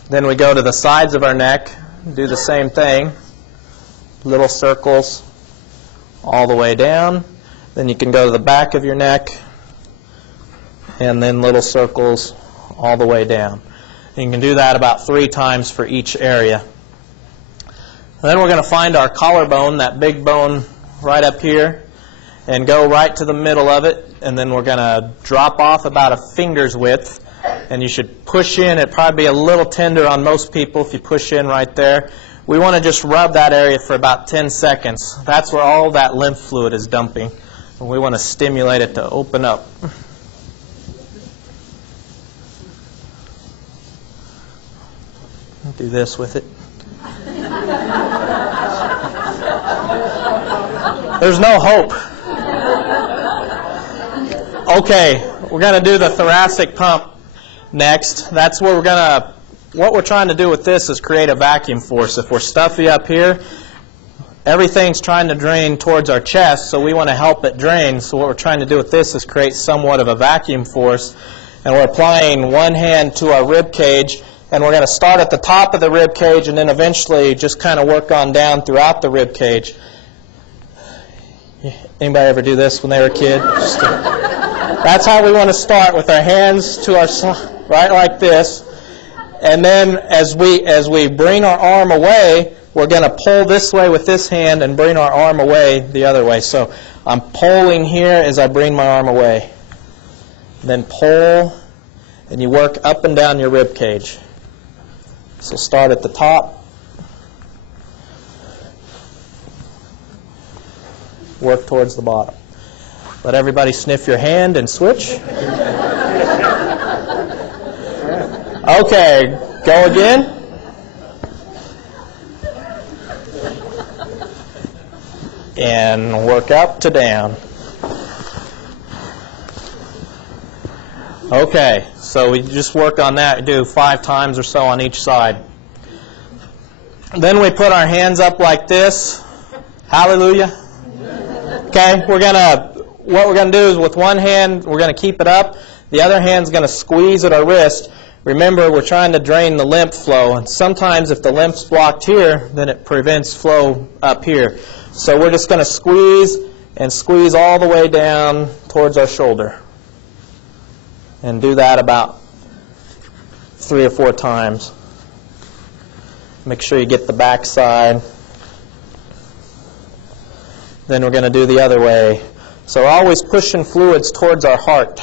Then we go to the sides of our neck, do the same thing, little circles all the way down. Then you can go to the back of your neck, and then little circles all the way down. And you can do that about 3 times for each area. And then we're going to find our collarbone, that big bone right up here, and go right to the middle of it, and then we're going to drop off about a finger's width. And you should push in. It'd probably be a little tender on most people if you push in right there. We want to just rub that area for about 10 seconds. That's where all that lymph fluid is dumping. And we want to stimulate it to open up. Do this with it. There's no hope. Okay, we're going to do the thoracic pump next. That's where what we're trying to do with this is create a vacuum force. If we're stuffy up here, everything's trying to drain towards our chest, so we want to help it drain. So what we're trying to do with this is create somewhat of a vacuum force. And we're applying one hand to our rib cage, and we're going to start at the top of the rib cage and then eventually just kind of work on down throughout the rib cage. Anybody ever do this when they were a kid? That's how we want to start, with our hands to our side, right like this. And then as we bring our arm away, we're going to pull this way with this hand and bring our arm away the other way. So I'm pulling here as I bring my arm away. Then pull, and you work up and down your rib cage. So start at the top. Work towards the bottom. Let everybody sniff your hand and switch. Okay, go again. And work up to down. Okay, so we just worked on that. We do 5 times or so on each side. Then we put our hands up like this. Hallelujah. Okay, what we're going to do is with one hand, we're going to keep it up. The other hand's going to squeeze at our wrist. Remember, we're trying to drain the lymph flow. And sometimes if the lymph's blocked here, then it prevents flow up here. So we're just going to squeeze and squeeze all the way down towards our shoulder. And do that about 3 or 4 times. Make sure you get the back side. Then we're going to do the other way. So we're always pushing fluids towards our heart.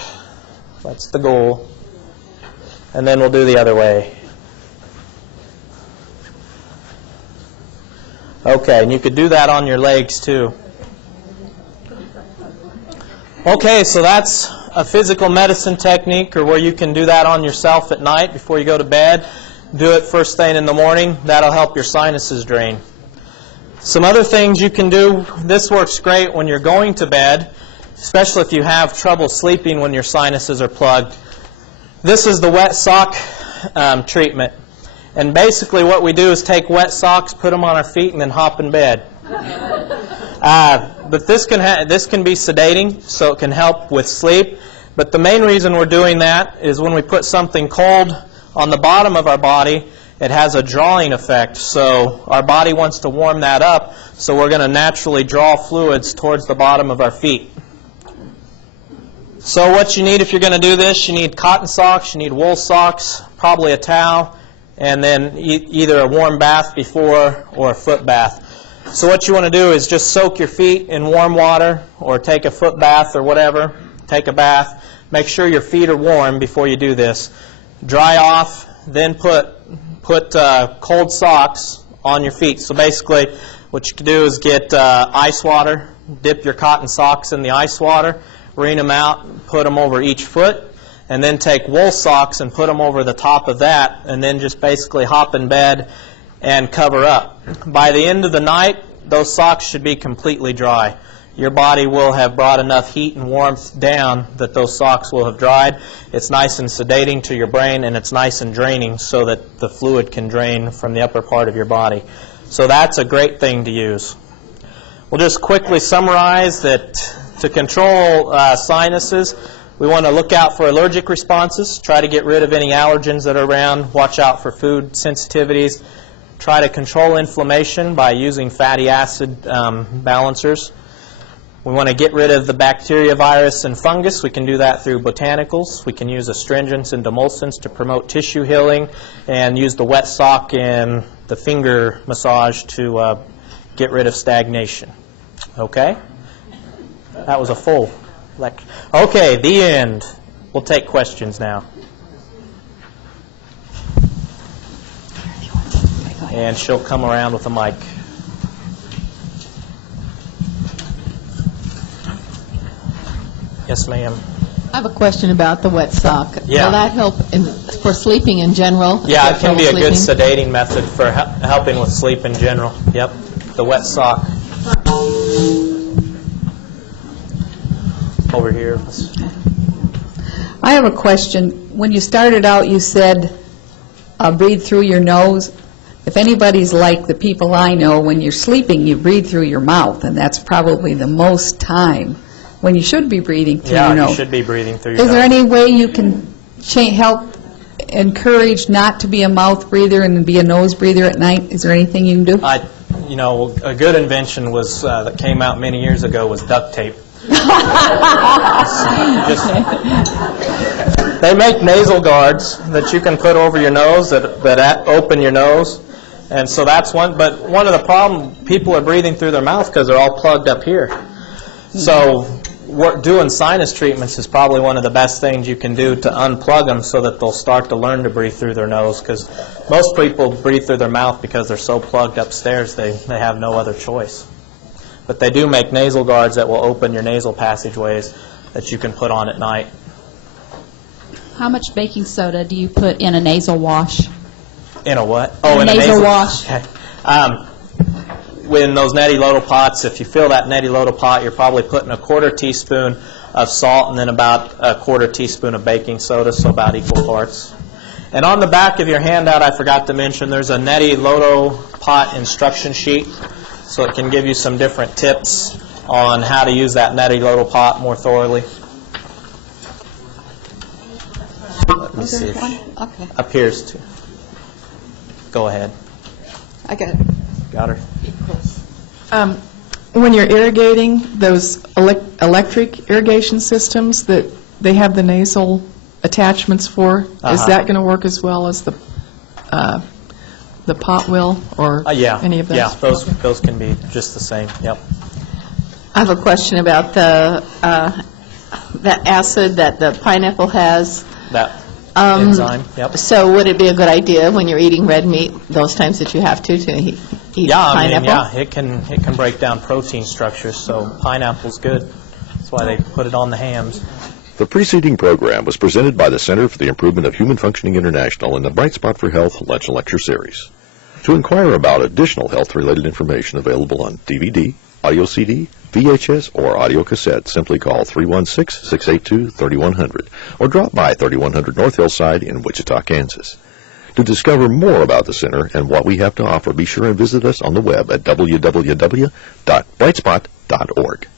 That's the goal. And then we'll do the other way. Okay, and you could do that on your legs too. Okay, so that's a physical medicine technique, or where you can do that on yourself at night before you go to bed. Do it first thing in the morning. That'll help your sinuses drain. Some other things you can do. This works great when you're going to bed, especially if you have trouble sleeping when your sinuses are plugged. This is the wet sock treatment. And basically what we do is take wet socks, put them on our feet, and then hop in bed. but this can be sedating, so it can help with sleep. But the main reason we're doing that is when we put something cold on the bottom of our body, it has a drawing effect. So our body wants to warm that up, so we're going to naturally draw fluids towards the bottom of our feet. So what you need if you're going to do this, you need cotton socks, you need wool socks, probably a towel, and then either a warm bath before or a foot bath. So what you want to do is just soak your feet in warm water or take a foot bath or whatever. Take a bath. Make sure your feet are warm before you do this. Dry off, then put cold socks on your feet. So basically what you can do is get ice water, dip your cotton socks in the ice water, wring them out, put them over each foot, and then take wool socks and put them over the top of that, and then just basically hop in bed and cover up. By the end of the night, those socks should be completely dry. Your body will have brought enough heat and warmth down that those socks will have dried. It's nice and sedating to your brain, and it's nice and draining so that the fluid can drain from the upper part of your body. So that's a great thing to use. We'll just quickly summarize that to control sinuses, we want to look out for allergic responses, try to get rid of any allergens that are around, watch out for food sensitivities, try to control inflammation by using fatty acid balancers. We want to get rid of the bacteria, virus, and fungus. We can do that through botanicals. We can use astringents and demulcents to promote tissue healing, and use the wet sock and the finger massage to get rid of stagnation. Okay? That was a full lecture. Okay, the end. We'll take questions now. And she'll come around with a mic. Yes, ma'am. I have a question about the wet sock. Yeah. Will that help for sleeping in general? Yeah, it can be a good sedating method for helping with sleep in general. Yep, the wet sock. Over here. I have a question. When you started out, you said breathe through your nose. If anybody's like the people I know, when you're sleeping, you breathe through your mouth, and that's probably the most time when you should be breathing through your nose. Yeah, you should be breathing through your nose. Is there any way you can help encourage not to be a mouth breather and be a nose breather at night? Is there anything you can do? You know, a good invention was that came out many years ago was duct tape. They make nasal guards that you can put over your nose that open your nose, and so that's one. But one of the problem, people are breathing through their mouth because they're all plugged up here. So doing sinus treatments is probably one of the best things you can do to unplug them so that they'll start to learn to breathe through their nose, because most people breathe through their mouth because they're so plugged upstairs they have no other choice. But they do make nasal guards that will open your nasal passageways that you can put on at night. How much baking soda do you put in a nasal wash? In a what? Oh, in a nasal wash. Okay. In those Neti Loto pots, if you fill that Neti Loto pot, you're probably putting a 1/4 teaspoon of salt and then about a 1/4 teaspoon of baking soda, so about equal parts. And on the back of your handout, I forgot to mention, there's a Neti Loto pot instruction sheet, so it can give you some different tips on how to use that Neti Loto pot more thoroughly. Let me see if Okay. appears to. Go ahead. I got it. Got her. When you're irrigating, those electric irrigation systems that they have the nasal attachments for, is that going to work as well as the pot will, or Yeah. any of those? Yeah, those can be just the same. Yep. I have a question about the acid that the pineapple has. That enzyme. Yep. So would it be a good idea when you're eating red meat, those times that you have to eat pineapple? Yeah, it can break down protein structures, so pineapple's good. That's why they put it on the hams. The preceding program was presented by the Center for the Improvement of Human Functioning International in the Bright Spot for Health Lunch and Lecture Series. To inquire about additional health-related information available on DVD, audio CD, VHS, or audio cassette, simply call 316-682-3100 or drop by 3100 North Hillside in Wichita, Kansas. To discover more about the center and what we have to offer, be sure and visit us on the web at www.brightspot.org.